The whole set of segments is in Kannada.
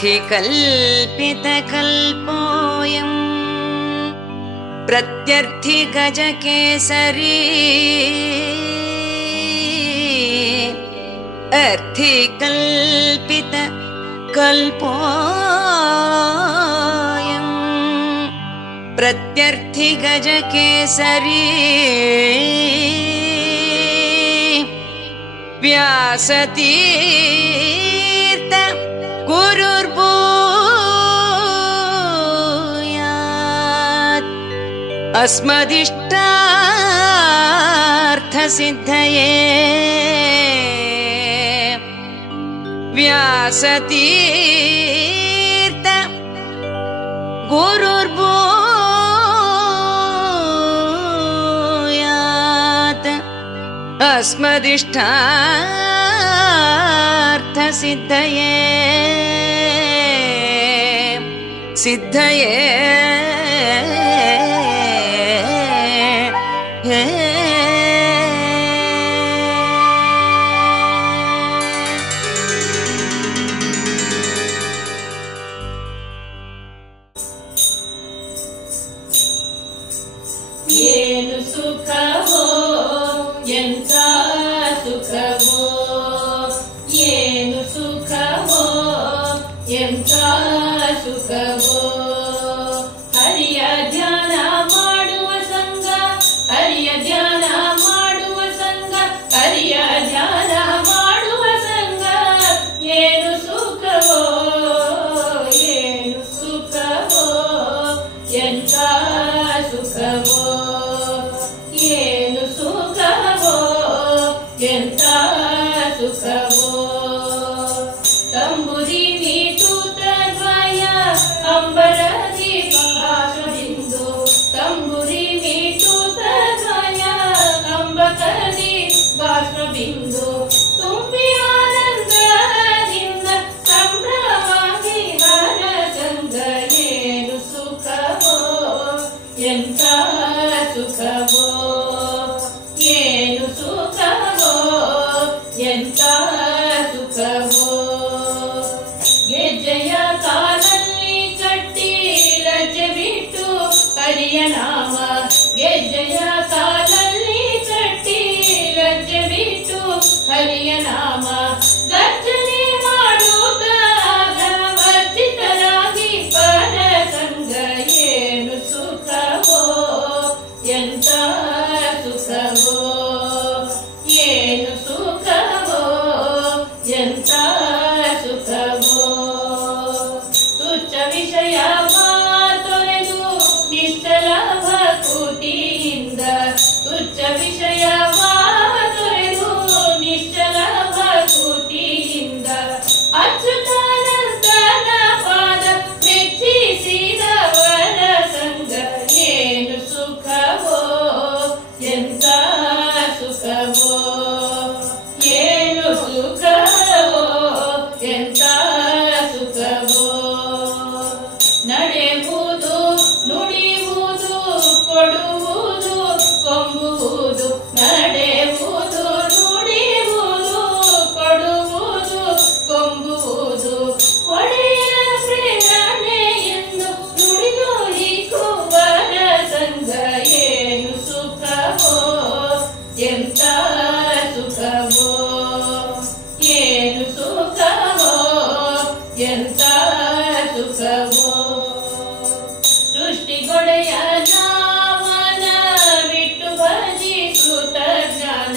अर्थिकल्पितकल्पोऽयं प्रत्यर्थिगजकेसरी अर्थिकल्पितकल्पोऽयं प्रत्यर्थिगजकेसरी व्यासतीर्थ गुरुर्भूयात् अस्मदिष्टार्थसिद्धये व्यासतीर्थ गुरुर्भूयात् अस्मदिष्टार्थसिद्धये सिद्धये ಏನು ಸುಖವೋ ಎಂಥ ಸುಖವೋ ಏನು ಸುಖವೋ ಎಂಥ ಸುಖವೋ ಹರಿಯ ಧ್ಯಾನ ಮಾಡುವ ಸಂಗ ಹರಿಯ ಧ್ಯಾನ ಮಾಡುವ ಸಂಗ ಹರಿಯ ಧ್ಯಾನ ಮಾಡುವ ಸಂಗ ಏನು ಸುಖವೋ ಏನು ಸುಖವೋ ಎಂಥ ಸುಖವೋ ಏನು ಸುಖವೋ ಎಂಥ ಸುಖವೋ ತಂಬುರಿ ನೀತೂತ ದ್ವಯ ಅಂಬರದಿ ಭಾಷಬಿಂದು ತಂಬುರಿ ನೀತೂತ ದ್ವಯ ಅಂಬಕದಿ ಭಾಷಬಿಂದು ತುಂಬಿ ಆನಂದದಿಂದ ಸಂಭ್ರಮವಾಗಿ ಹರ ಸಂಗ ಏನು ಸುಖವೋ ಎಂಥ ಸುಖವೋ ಏನು ಸುಖವೋ ಎಂಥ ಸುಖವೋ ಗೆಜ್ಜೆಯ ಕಾಲಲ್ಲಿ ಕಟ್ಟಿ ಲಜ್ಜೆ ಬಿಟ್ಟು ಹರಿಯ ನಾಮ ಗೆಜ್ಜೆಯ ಕಾಲಲ್ಲಿ ಕಟ್ಟಿ ಲಜ್ಜೆ ಬಿಟ್ಟು ಹರಿಯ ನಾಮ ಗರ್ಜನೆ ಮಾಡುತ್ತಾಗ ವರ್ಜಿತರಾಗಿ ಪರ ಸಂಗ ಏನು ಸುಖವೋ ಎಂಥ ಸುಖವೋ ಏನು ಸುಖವೋ ಎಂಥ ಸುಖವೋ ತುಚ್ಛ ವಿಷಯವ ತೊರೆದು ನಿಶ್ಚಲ ಭಕುತಿಯಿಂದ ತುಚ್ಛ ವಿಷಯವ ತೊರೆದು ನಿಶ್ಚಲ ಭಕುತಿಯಿಂದ ಅಚ್ಯುತಾನಂದನ ಪಾದ ಮೆಚ್ಚಿಸಿದವರ ಸಂಗ ಏನು ಸುಖವೋ ಎಂಥ ಸುಖವೋ ಏನು ಸುಖವೋ ಎಂಥ ಸುಖವೋ ನಡೆಯುವುದು ನುಡಿಯುವುದು ಕೊಡುವುದು ಕೊಂಬುವುದು ನಡೆಯುವುದು ನುಡಿಯುವುದು ಕೊಡುವುದು ಕೊಂಬುವುದು ಒಡೆಯ ಪ್ರೇರಣೆ ಎಂದು ನುಡಿದು ಹೀಕುವರ ಸಂಗ ಏನು ಸುಖವೋ ಎಂಥ ಸುಖವೋ ಏನು ಸುಖವೋ ಎಂಥ ಸುಖವೋ ಸೃಷ್ಟಿಗೊಡೆಯ ನಾಮನ ಬಿಟ್ಟು ಭಜಿಸುತ್ತ ಜ್ಞಾನ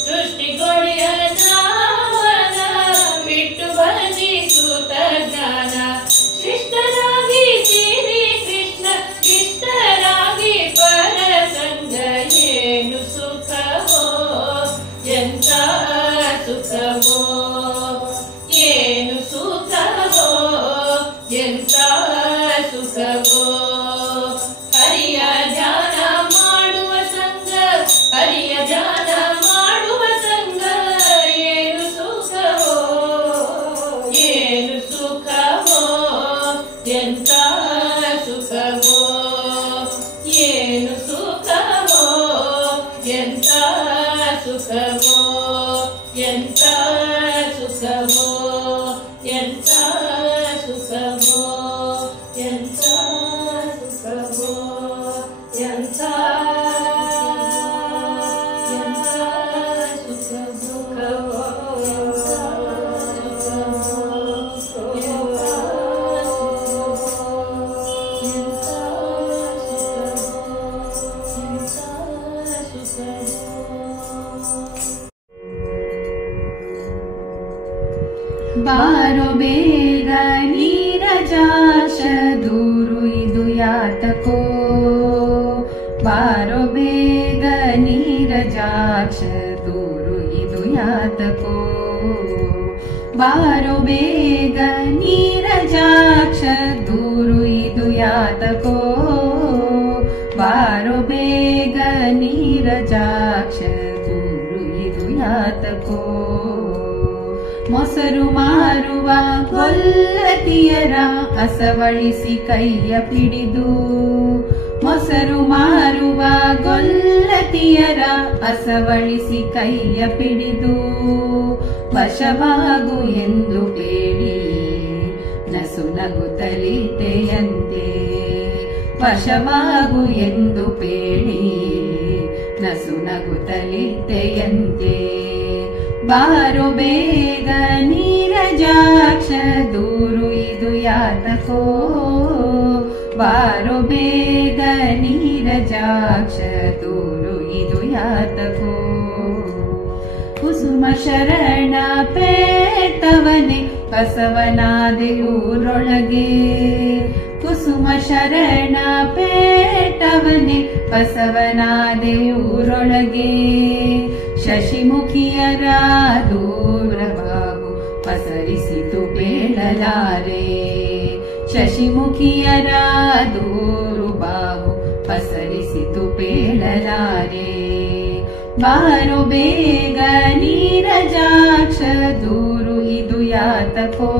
ಸೃಷ್ಟಿಗೊಡೆಯ ನಾಮನ ಬಿಟ್ಟು ಭಜಿಸುತ್ತ ಜ್ಞಾನ ಶಿಷ್ಟರಾಗಿ ಶ್ರೀ ಕೃಷ್ಣ ಇಷ್ಟರಾಗಿ ಪರ ಸಂಗ ಏನು ಸುಖವೋ ಎಂಥ ಸುಖವೋ ಏನು ಸುಖವೋ ಎಂಥ ಸುಖವೋ ಹರಿಯ ಧ್ಯಾನ ಮಾಡುವ ಸಂಗ ಹರಿಯ ಧ್ಯಾನ ಮಾಡುವ ಸಂಗ ಏನು ಸುಖವೋ ಏನು ಸುಖವೋ ಎಂಥ ಸುಖವೋ ಏನು ಸುಖವೋ ಎಂಥ ಸುಖವೋ ಎಂಥ ಸುಖವೋ ಎಂಥ ಸುಖ ಬಾರೋ ಬೇಗ ನೀರಜಾಕ್ಷ ದೂರು ಇದು ಯಾತಕೋ ಬಾರೋ ಬೇಗ ನೀರಜಾಕ್ಷ ದೂರು ಇದು ಯಾತಕೋ ಬಾರೋ ಬೇಗ ನೀರಜಾಕ್ಷ ದೂರು ಇದು ಯಾತಕೋ ಬಾರೋ ಬೇಗ ನೀರಜಾಕ್ಷ ದೂರು ಇದು ಯಾತಕೋ ಮೊಸರು ಮಾರುವ ಗೊಲ್ಲತಿಯರ ಅಸವಳಿಸಿ ಕೈಯ ಪಿಡಿದು ಮೊಸರು ಮಾರುವ ಗೊಲ್ಲತಿಯರ ಅಸವಳಿಸಿ ಕೈಯ ಪಿಡಿದು ವಶವಾಗು ಎಂದು ಬೇಡಿ ನಸು ನಗುತ್ತಲಿತೆಯಂತೆ ವಶವಾಗು ಎಂದು ಬೇಡಿ ನಸು ನಗುತ್ತಲಿತೆಯಂತೆ ಬಾರೋ ಬೇಗ ನೀರಜಾಕ್ಷ ದೂರು ಇದು ಯಾತಕೋ ಬಾರೋ ಬೇಗ ನೀರಜಾಕ್ಷ ದೂರು ಇದು ಯಾತಕೋ ಕುಸುಮ ಶರಣ ಪೇತವನೆ ಬಸವನಾದೆ ಊರೊಳಗೆ ಕುಸುಮ ಶರಣ ಪೇಟವನೆ ಬಸವನಾದೆ ಊರೊಳಗೆ ಶಶಿಮುಖಿಯರ ದೂರ ಬಾಬು ಪಸರಿಸಿತು ಬೇಳಲಾರೆ ಶಶಿಮುಖಿಯರ ದೂರು ಬಾಬು ಪಸರಿಸಿತು ಬೇಳಲಾರೆ ಬಾರೋ ಬೇಗ ನೀರಜಾಕ್ಷ ದೂರು ಇದು ಯಾತಕೋ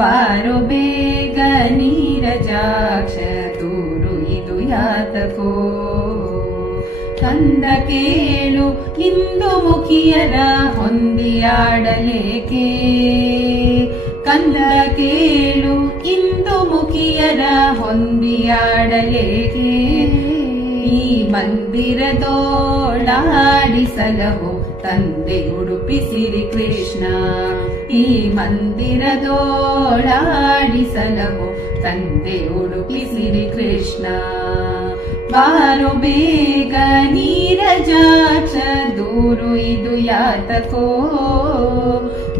ಬಾರೋ ಬೇಗ ನೀರಜಾಕ್ಷ ದೂರು ಇದು ಯಾತಕೋ ಕಂದ ಕೇಳು ಇಂದು ಮುಖಿಯರ ಹೊಂದಿಯಾಡಲೇಕೆ ಕಂದ ಕೇಳು ಇಂದು ಮುಖಿಯರ ಹೊಂದಿಯಾಡಲೇಕೆ ಈ ಮಂದಿರದೋಳಾಡಿಸಲವು ತಂದೆ ಉಡುಪಿಸಿರಿ ಕೃಷ್ಣ ಈ ಮಂದಿರದೋಳಾಡಿಸಲವು ತಂದೆ ಉಡುಪಿಸಿರಿ ಕೃಷ್ಣ ಬಾರೋ ಬೇಗ ನೀರಜಾಕ್ಷ ದೂರು ಇದು ಯಾತಕೋ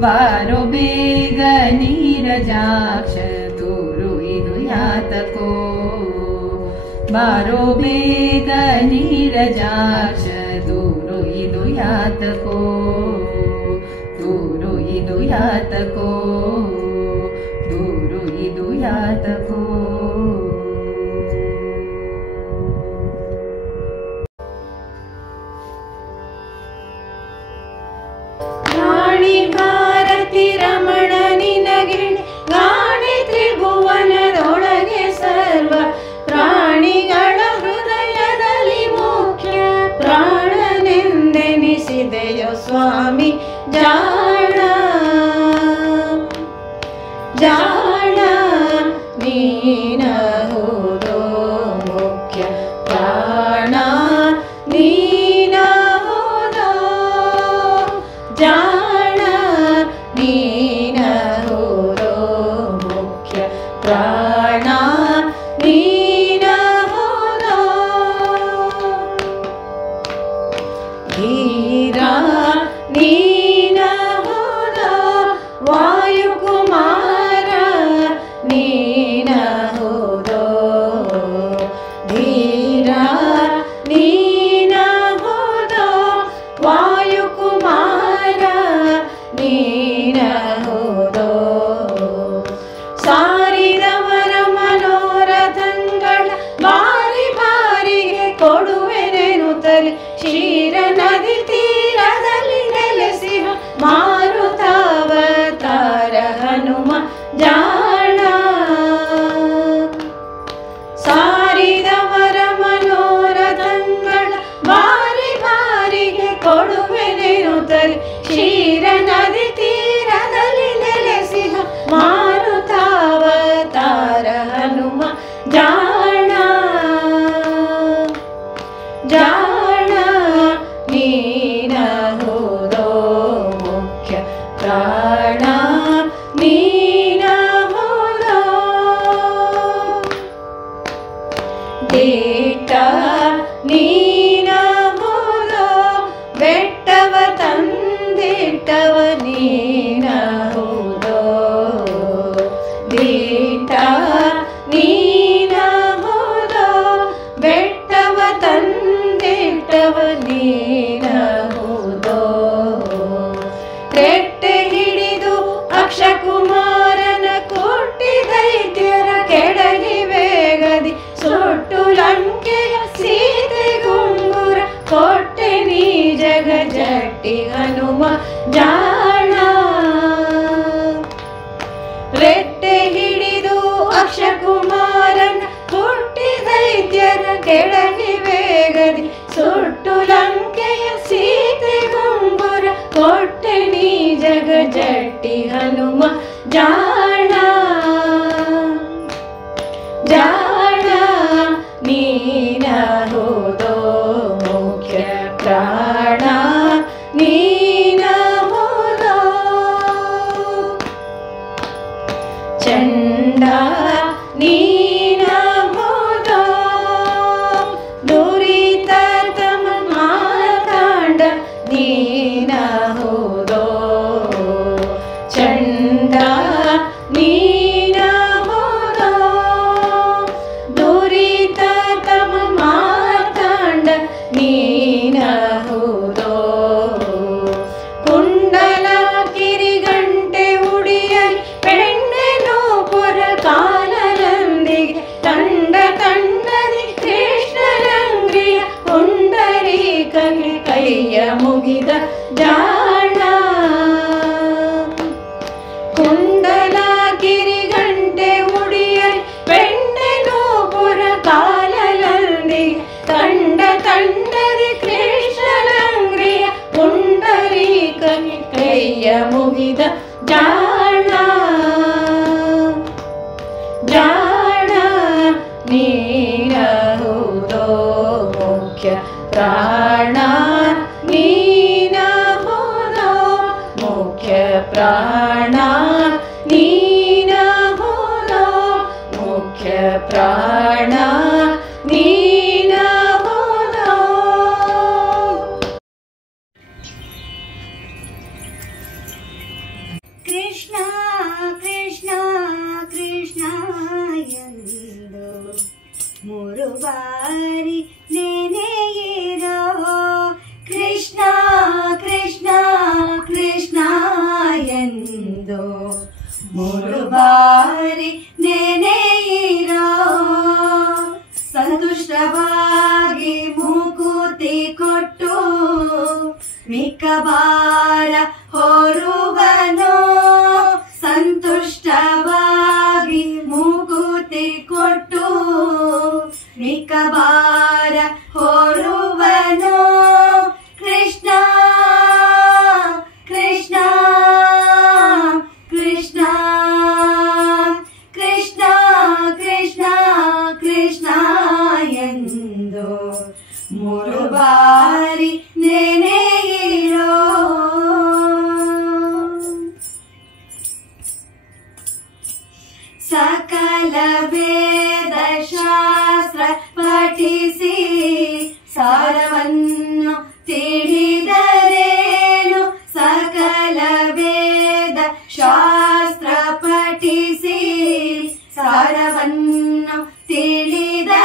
ಬಾರೋ ಬೇಗ ನೀರಜಾಕ್ಷ ದೂರು ಇದು ಯಾತಕೋ ಬಾರೋ ಬೇಗ ನೀರಜಾಕ್ಷ ದೂರು ಇದು ಯಾತಕೋ ದೂರು ಇದು ಯಾತಕೋ ದೂರು ಇದು ಯಾತಕೋ ರಾಣಿ ಭಾರತಿ ರಮಣ ನಿನಗಿಣಿ ಗಾಣಿ ತ್ರಿಭುವನದೊಳಗೆ ಸರ್ವ ಪ್ರಾಣಿಗಳ ಹೃದಯದಲ್ಲಿ ಮುಖ್ಯ ಪ್ರಾಣನೆಂದೆನಿಸಿದೆಯೋ ಸ್ವಾಮಿ ಜಾಣ ಜಾಣ ನೀನಹುದೋ ಮುಖ್ಯ ಪ್ರಾಣ ನೀನಹುದೋ ಜಾಣ ನೀನಹುದೋ ಮುಖ್ಯ ಪ್ರಾಣ ನೀನಹುದೋ ಧೀರ ನೀನಹುದೋ ವಾಯುಕುಮಾರ ನೀನಹುದೋ ಧೀರ ನೀನಹುದೋ ವಾಯುಕುಮಾರ ನೀನಹುದೋ ಸಾರಿದವರ ಮನೋರಥಂಗಳ ಬಾರಿ ಬಾರಿಗೆ ಕೊಡುವೆನೆನುತ್ತಲಿ ಕ್ಷೀರ ನದಿ ತೀರದಲ್ಲಿ ನೆಲೆಸಿಹ ಮಾರುತಾವತಾರ ಹನುಮ ಜಾಣ ಸಾರಿದವರ ಮನೋರಥಂಗಳ ಬಾರಿ ಬಾರಿಗೆ ಕೊಡುವೆನೆನುತ್ತಲಿ ಕ್ಷೀರ ನದಿ ತೀರದಲ್ಲಿ ನೆಲೆಸಿಹ ಮಾರುತಾವತಾರ ಹನುಮ ಜಾಣ ಜಾಣ ನೀನಹುದೋ ಮುಖ್ಯ ಪ್ರಾಣ ನೀನಹುದೋ ದಿಟ್ಟ ನೀನಹುದೋ ಬೆಟ್ಟವ ತಂದಿಟ್ಟವ ನೀನ ಜಗ ಜಟ್ಟಿ ಹನುಮ ಜಾಣ ರೆಟ್ಟೆ ಹಿಡಿದು ಅಕ್ಷಕುಮಾರನ ಹುಟ್ಟಿ ದೈತ್ಯರ ಕೆಳಗೆ ವೇಗದಿ ಸುಟ್ಟು ಲಂಕೆಯ ಸೀತೆ ಗುಂಗುರ ಕೊಟ್ಟೆ ನೀ ಜಗ ಜಟ್ಟಿ ಹನುಮ ಜಾಣ ಜಾಣ ನೀನ ಹೋದೋ ಮುಖ್ಯ ಪ್ರಾಣ ನೀನ ಹೋದೋ ಚಂಡ ನೀನ ಹೋದೋ ದುರಿತ ತಮ ಮಾತಾಂಡ ನೀನ ಹೋದೋ ಚಂಡ ನೀನ ಹೋದೋ ದುರಿತ ತಮ ಮಾತಾಂಡ ನೀನ ಹೋದೋ ಕುಂಡಲ ಕಿರಿಗಂಟೆ ಉಡಿಯಲಿ ಪೆಣ್ಣೆನೋ ಪುರ ಕಾಲರಂದಿಗೆ ತಂಡ ತಂಡದಿ ಕೃಷ್ಣರಂಗ್ರಿಯ ಪುಂಡರೀಕಗೆ ಕೈಯ ಮುಗಿದ ಜಾಣ ಕುಂಡಲ ಕಿರಿಗಂಟೆ ಉಡಿಯಲಿ ಪೆಣ್ಣೆನೋ ಪುರ ಕಾಲರಂದಿಗೆ ತಂಡ ತಂಡದಿ ಕೃಷ್ಣರಂಗ್ರಿಯ ಪುಂಡರೀಕಗೆ ಕೈಯ ಮುಗಿದ ಜಾಣ ಜಾಣ ನೀನ ಹೋದೋ ಮುಖ್ಯ ಪ್ರಾಣ ನೀನ ಹೋದೋ ಮುಖ್ಯ ಪ್ರಾಣ ನೀನ ಹೋದೋ ಮುಖ್ಯ ಪ್ರಾಣ ನೀನ ಹೋದೋ ಕೃಷ್ಣ ಕೃಷ್ಣ ಕೃಷ್ಣ ಎಂದು ಮೂರು ಬಾರಿ ನೆನೆಯಿರೋ ಕೃಷ್ಣ ಕೃಷ್ಣ ಕೃಷ್ಣ ಎಂದು ಮೂರು ಬಾರಿ ನೆನೆಯಿರೋ ಸಂತುಷ್ಟವಾಗಿ ಮೂಕುತಿ ಕೊಟ್ಟು ಮಿಕ್ಕ ಬಾರ ಹೊರುವನೋ ಸಂತುಷ್ಟವಾಗಿ ಮೂಕುತಿ ಕೊಟ್ಟು ಮಿಕ್ಕ ಬಾರ ಹೊರುವನೋ ಕೃಷ್ಣ ಕೃಷ್ಣ ಕೃಷ್ಣ ಕೃಷ್ಣ ಕೃಷ್ಣ ಕೃಷ್ಣ ಎಂದು ಮೂರು ಬಾರಿ ನೆನೆಯಿರೋ ಸಕಲ ವೇದ ಶಾಸ್ತ್ರ ಪಠಿಸಿ ಸಾರವನ್ನು ತಿಳಿದರೇನು ಸಕಲ ವೇದ ಶಾಸ್ತ್ರ ಪಠಿಸಿ ಸಾರವನ್ನು ತಿಳಿದರೇನು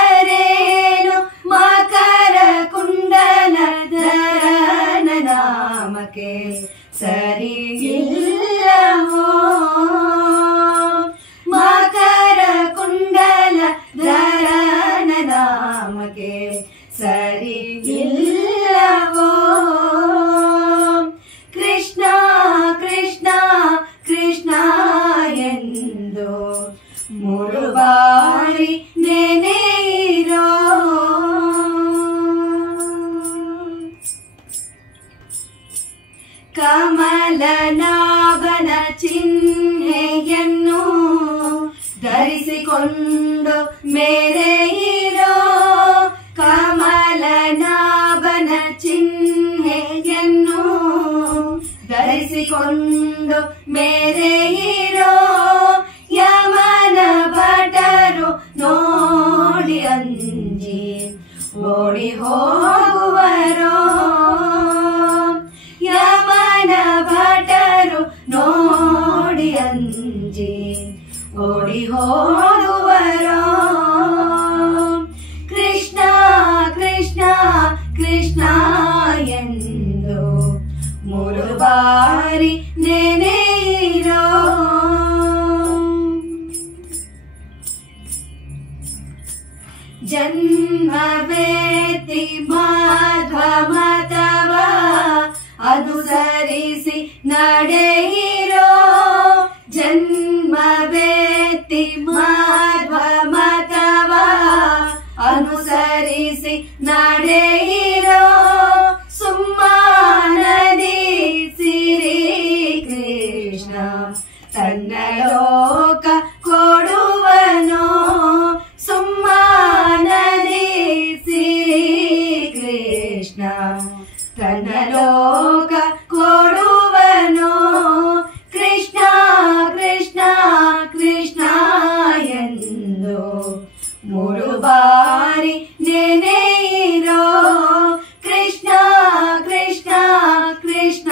ಮಕರ ಕುಂಡಲಧರನ ನಾಮಕ್ಕೆ ಸರಿಯಿಲ್ಲವೋ ಮಕರ ಕುಂಡಲಧರನ ನಾಮಕ್ಕೆ ಸರಿಯಿಲ್ಲವೋ ಕೃಷ್ಣ ಕೃಷ್ಣ ಕೃಷ್ಣ ಎಂದು ಮೂರು ಬಾರಿ ನೆನೆಯಿರೋ ಕಮಲನಾಭನ ಚಿಹ್ನೆಯನ್ನು ಧರಿಸಿಕೊಂಡು ಮೇರೆಯಿರೋ ಕಮಲನಾಭನ ಚಿಹ್ನೆಯನ್ನು ಧರಿಸಿಕೊಂಡು ಮೇರೆಯಿರೋ ಯಮನ ಭಟರು ನೋಡಿ ಅಂಜಿ ಓಡಿ ಹೋಗುವರೋ ಯಮನ ಭಟರು ನೋಡಿ ಅಂಜಿ ಓಡಿ ಹೋಗುವರೋ ಕೃಷ್ಣ ಕೃಷ್ಣ ಕೃಷ್ಣ ಎಂದು ಮೂರು ಬಾರಿ ನೆನೆಯಿರೋ ಜನ್ಮವೇತಿ ಮಾಧ್ವ ಮತವ ಅನುಸರಿಸಿ ನಡೆಯಿರೋ ಜನ್ಮವೆತ್ತಿ ಮಾಧ್ವ ಮತವ ಅನುಸರಿಸಿ ನಡೆಯಿರೋ ಸುಮ್ಮನದಿ ಸಿರಿ ಕೃಷ್ಣ ತನ್ನ ಲೋಕ ಕೊಡುವನೋ ಸುಮ್ಮನದಿ ಸಿರಿ ಕೃಷ್ಣ ತನ್ನ ಲೋಕ ಕೊಡುವನೋ ಕೃಷ್ಣ ಕೃಷ್ಣ ಕೃಷ್ಣ ಎಂದು ಮೂರು ಬಾರಿ ನೆನೆಯಿರೋ ಕೃಷ್ಣ ಕೃಷ್ಣ ಕೃಷ್ಣ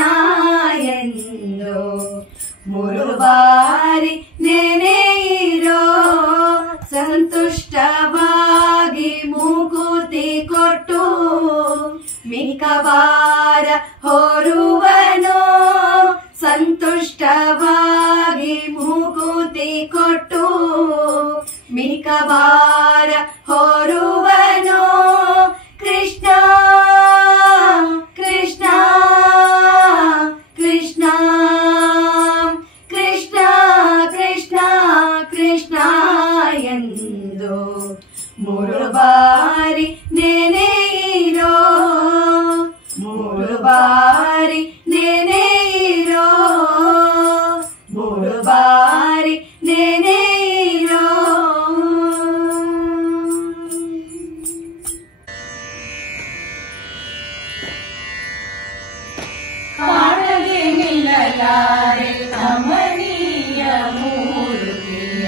ಎಂದು ಮೂರು ಬಾರಿ ನೆನೆಯಿರೋ ಸಂತುಷ್ಟವಾಗಿ ಮುಕುತಿ ಕೊಟ್ಟು ಮಿಕವಾರ ಹೊರುವನೋ ಸಂತುಷ್ಟವಾಗಿ ಮುಕುತಿ ಕೊಟ್ಟು ಮಿಕವಾರ ಹೊರುವನೋ ಕೃಷ್ಣ ಕೃಷ್ಣ ಕೃಷ್ಣ ಕೃಷ್ಣ ಕೃಷ್ಣ ಕೃಷ್ಣ ಎಂದು ಮೂರು ಬಾರಿ ನೆನೆಯಿರೋ ಮೂರು ಬಾರಿ ನೆನೆಯಿರೋ ಮೂರು ಬಾರಿ ನೆನೆಯಿರೋ ಕಾಣದೆ ನಿಲ್ಲಲಾರೆ ಕಮನೀಯ ಮೂರ್ತಿಯ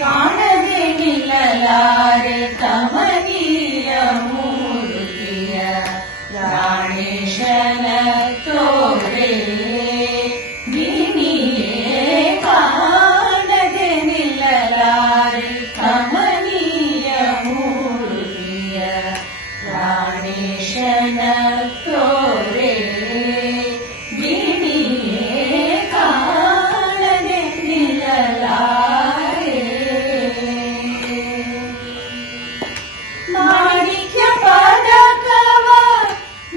ಕಾಣದೆ ನಿಲ್ಲಲಾರೆ ಕಮನೀಯ ಮೂರ್ತಿಯ ಪ್ರಾಣೇಶನ ತೋರೆ ನೀನಿಯೇ ಕಾಣದೆ ನಿಲ್ಲಲಾರೆ ಕಮನೀಯ ಮೂರ್ತಿಯ ಪ್ರಾಣೇಶನ ತೋರೆ ಕಾಣದೆ ನಿಲ್ಲಲಾರೆ ಮಾಣಿಕ್ಯ ಪದಕವ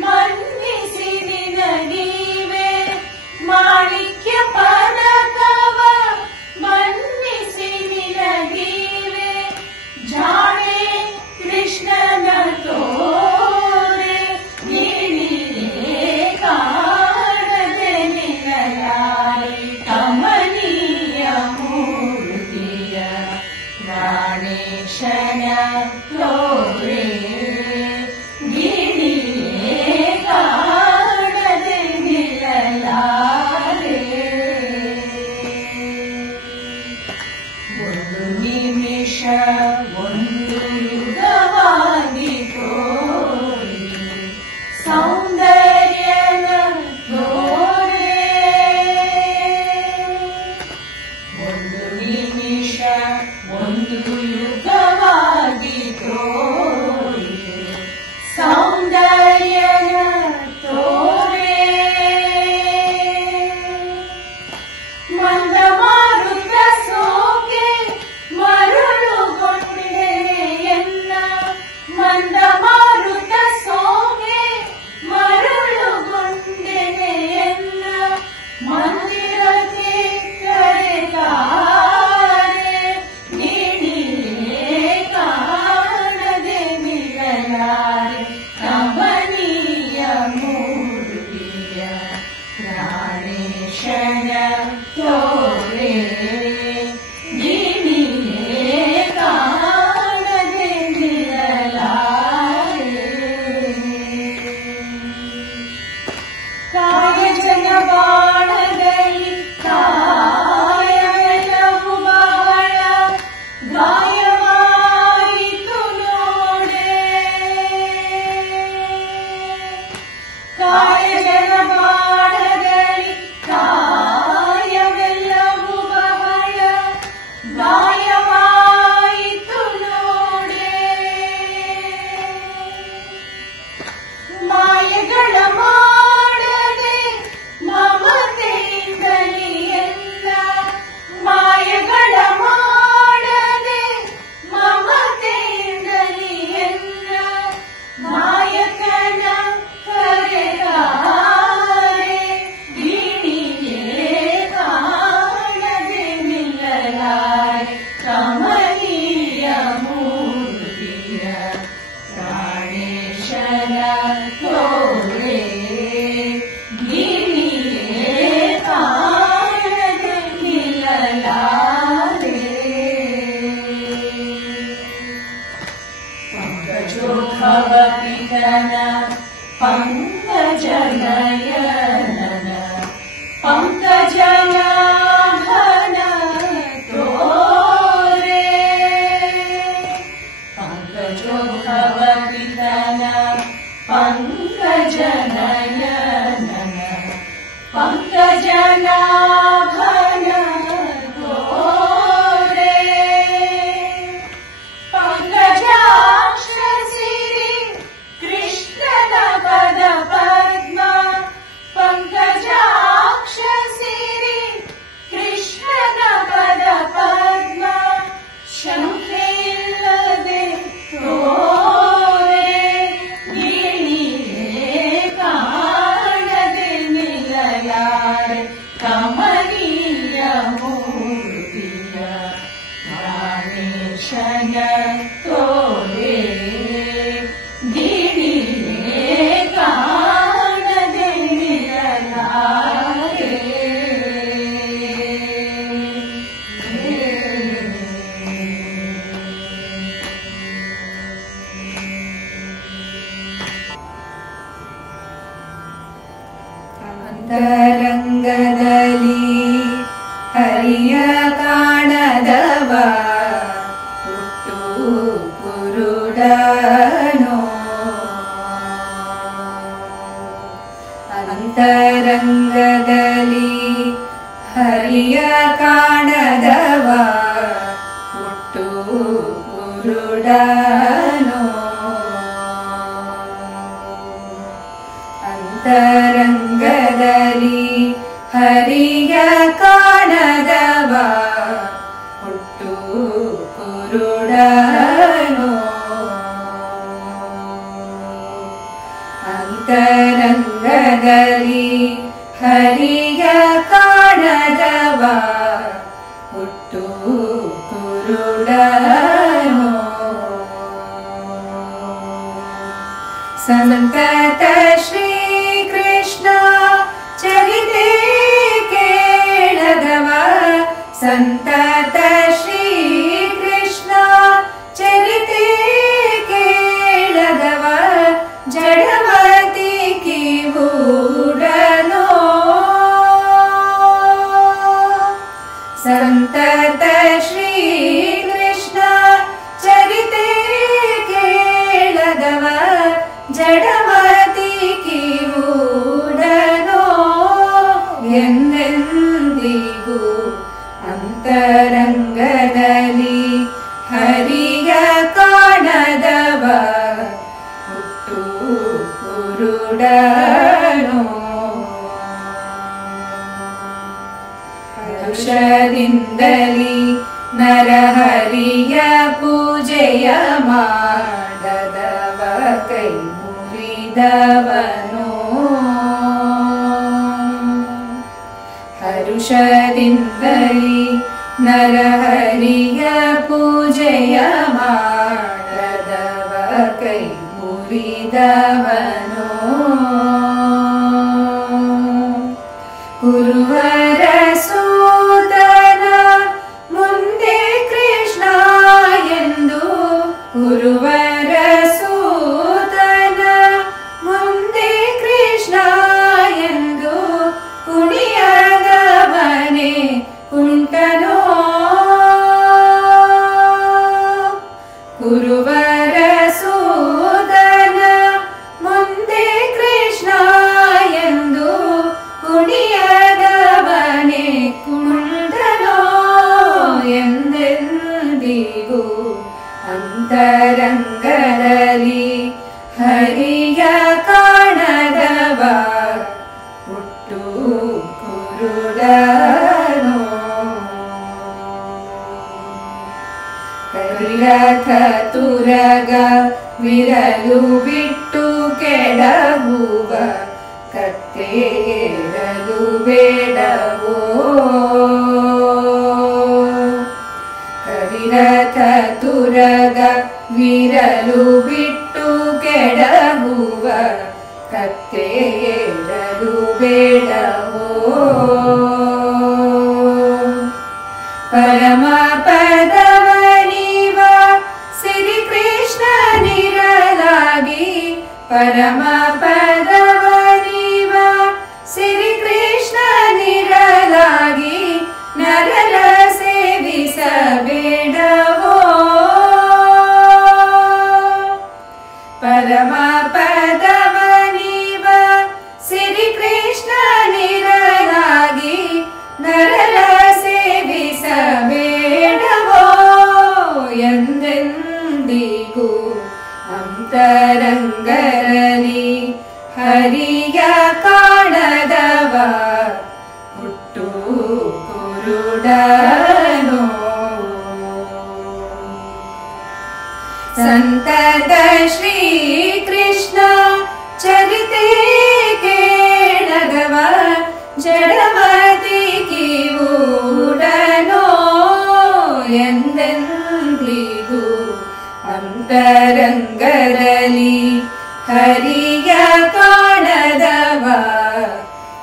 ಮನ್ನಿಸಿ ನಿನಗೀವೆ ಮಾಣಿಕ್ಯ ಪದಕವ ಮನ್ನಿಸಿ ನಿನಗೀವೆ ಜಾಣೆ ಕೃಷ್ಣನ ತೋರೆ ನೀಡಿಯೇ ಕಾಣದೆ ನಿಲ್ಲಲಾರೆ ಕಮನೀಯ ಮೂರ್ತಿಯ ಪ್ರಾಣೇಶನ ತೋರೆ ನೀಡಿಯೇ ಕಾಣದೆ ನಿಲ್ಲಲಾರೆ ಒಂದು ನಿಮಿಷ ಒಂದು ಯುಗವಾಗಿ ತೋರಿ ಸೌಂದರ್ಯನ ತೋರೆ ಒಂದು ನಿಮಿಷ ಒಂದು ಯುಗವಾಗಿ ತೋರಿ ಸೌಂದರ್ಯನ ತೋರೆ ಮಂದ ಮಾರುತ ಸೋಕೆ ಮರುಳುಗೊಂಡೆನೆಯನ್ನ ಮಂದ ಮಾರುತ ಸೋಕೆ ಮರುಳುಗೊಂಡೆನೆಯನ್ನ ಮಂದಿರಕ್ಕೆ ಕರೆದಾರೆ ನೀಡಿಯೇ ಕಾಣದೆ ನಿಲ್ಲಲಾರೆ ಕಮನೀಯ ಮೂರ್ತಿಯ ಪ್ರಾಣೇಶನ ತೋರೆ ನೀಡಿಯೇ ಕಾಣದೆ ನಿಲ್ಲಲಾರೆ ಕಾಯ ಜನ ಬಾಣದಲ್ಲಿ ಕಾಯವೆಲ್ಲವೂ ಬಹಳ ಗಾಯವಾಯಿತು ನೋಡೆ ಕಾಯ ಜನ ಬಾಣದಲ್ಲಿ ಕಾಯವೆಲ್ಲವೂ ಬಹಳ ಗಾಯವಾಯಿತು ನೋಡೆ ಮಾಯಗಳ ಮಾಡದೆ ಮಮತೆಯಿಂದಲೇ ಎಲ್ಲ ಮಾಯಗಳ ಮಾಡದೆ ಮಮತೆಯಿಂದಲೇ ಎಲ್ಲ ನಾಯಕನ ಕರೆದಾರೆ ತೋರೆ ಗಿರಿಯೇ ಕಾಣದೆ ನಿಲ್ಲಲಾರೆ ಪಂಕಜೋದ್ಭವ ಪಿತನ ಪಂಕಜನಯನನ ಪಂಕಜನಾಭನ ತೋರೆ ಪಂಕಜೋದ್ಭವ ಪಿತನ ಪಂಕಜನಯನನ ಪಂಕಜನಾಭನ ತೋರೆ ಪಂಕಜಾಕ್ಷ ಸಿರಿ ಕೃಷ್ಣನ ಪದ ಪದ್ಮ ಪಂಕಜಾಕ್ಷ ಸಿರಿ ಕೃಷ್ಣನ ಪದ ಪದ್ಮ ಶಂಕೆಯಿಲ್ಲದೆ ತೋರೆ ಗಿಣಿಯೇ ಕಾಣದೆ ನಿಲ್ಲಲಾರೆ ಕಮನೀಯ ಮೂರ್ತಿಯ ಪ್ರಾಣೇಶನ ತೋರೆ ಗಿಣಿಯೇ ಕಾಣದೆ ನಿಲ್ಲಲಾರೆ ಅಂತರಂಗದಲ್ಲಿ ಹರಿಯ ಕಾಣದವ ಹುಟ್ಟು ಕುರುಡನೋ ಅಂತರಂಗದಲ್ಲಿ ಹರಿಯ ಕಾಣದವ ಹುಟ್ಟು ಕುರುಡನೋ ಅಂತರಂಗದಲ್ಲಿ ಹರಿಯ ಕಾಣದವ ಹುಟ್ಟು ಕುರುಡನೋ ಅಂತರಂಗದಲ್ಲಿ ಹರಿಯ ಕಾಣದವ ಹುಟ್ಟು ಕುರುಡನೋ ಸಂತತ ಶ್ರೀ ಕೃಷ್ಣ ಚರಿತೆ ಕೇಳದವ ಸಂತತ ಶ್ರೀ ಕೃಷ್ಣ ಚರಿತೆ ಕೇಳದವ ಜಡಮತಿ ಕಿವುಡನೋ ಸಂತತ ಶ್ರೀ ಕೃಷ್ಣ ಚರಿತೆ ಕೇಳದವ ಜಡಮತಿ ಕಿವುಡನೋ ಎಂದೆಂದಿಗೂ ಅಂತರಂಗದಲ್ಲಿ ಹರಿಯ ಕಾಣದವ ಹುಟ್ಟು ಕುರುಡನೋ ಹರುಷದಿಂದಲಿ ನರಹರಿಯ ಪೂಜೆಯ ಮಾಡದವ ಕೈ ಮುರಿದವನೋ ಹರುಷದಿಂದಲಿ ನರಹರಿಯ ಪೂಜೆಯ ಮಾಡದವ ಕೈ ಮುರಿದವನೋ ಕುರುವರ ಸೂತನ ಮುಂದೆ ಕೃಷ್ಣ ಎಂದು ಕುರುವರ ಸೂತನ ಮುಂದೆ ಕೃಷ್ಣ ಎಂದು ಕುಣಿಯದವನೇ ಕುಂಟನೋ ಕುರುವರ ಸೂತನ ಮುಂದೆ ಕೃಷ್ಣ ಎಂದು ಕುಣಿಯದವನೇ ಕುಂಟನೋ ಎಂದೆಂದಿಗೂ ಅಂತರಂಗದಲ್ಲಿ ಹರಿಯ ಕಾಣದವ ಹುಟ್ಟು ಕುರುಡನೋ ಕರಿರಥ ತುರಗ ವಿರಲು ಬಿಟ್ಟು ಕೆಡಹುವ ಕತ್ತೇರಲು ಬೇಡವೋ ಕರಿರಥ ತುರಗ ವಿರಲು ಬಿಟ್ಟು ಕೆಡಹುವ ಕತ್ತೆಯೇರಲು ಬೇಡವೋ ಪರಮ ಪದವನಿವ ಶ್ರೀ ಕೃಷ್ಣ ನಿರಲಾಗಿ ಪರಮ ಪದವನಿವ ಶ್ರೀ ಕೃಷ್ಣ ನಿರಲಾಗಿ ನರರ ಸೇವಿಸಬೇಡವೋ ಪರಮ ಪದವನಿವ ಶ್ರೀ ಕೃಷ್ಣ ನಿರಲಾಗಿ ನರರ ಸೇವಿಸಬೇಡವೋ ಎಂದೆಂದಿಗೂ ಅಂತರಂಗರಲಿ ಹರಿಯ ಕಾಣದವ ಹುಟ್ಟು ಕುರುಡನೋ ಸಂತದ ಶ್ರೀ ಕೃಷ್ಣ ಚರಿತೆ ಕೇಳದವ ಜಡಮತಿ ಕಿವುಡನೋ ಎಂದೆಂದಿಗೂ ಅಂತರಂಗದಲ್ಲಿ ಹರಿಯ ಕಾಣದವ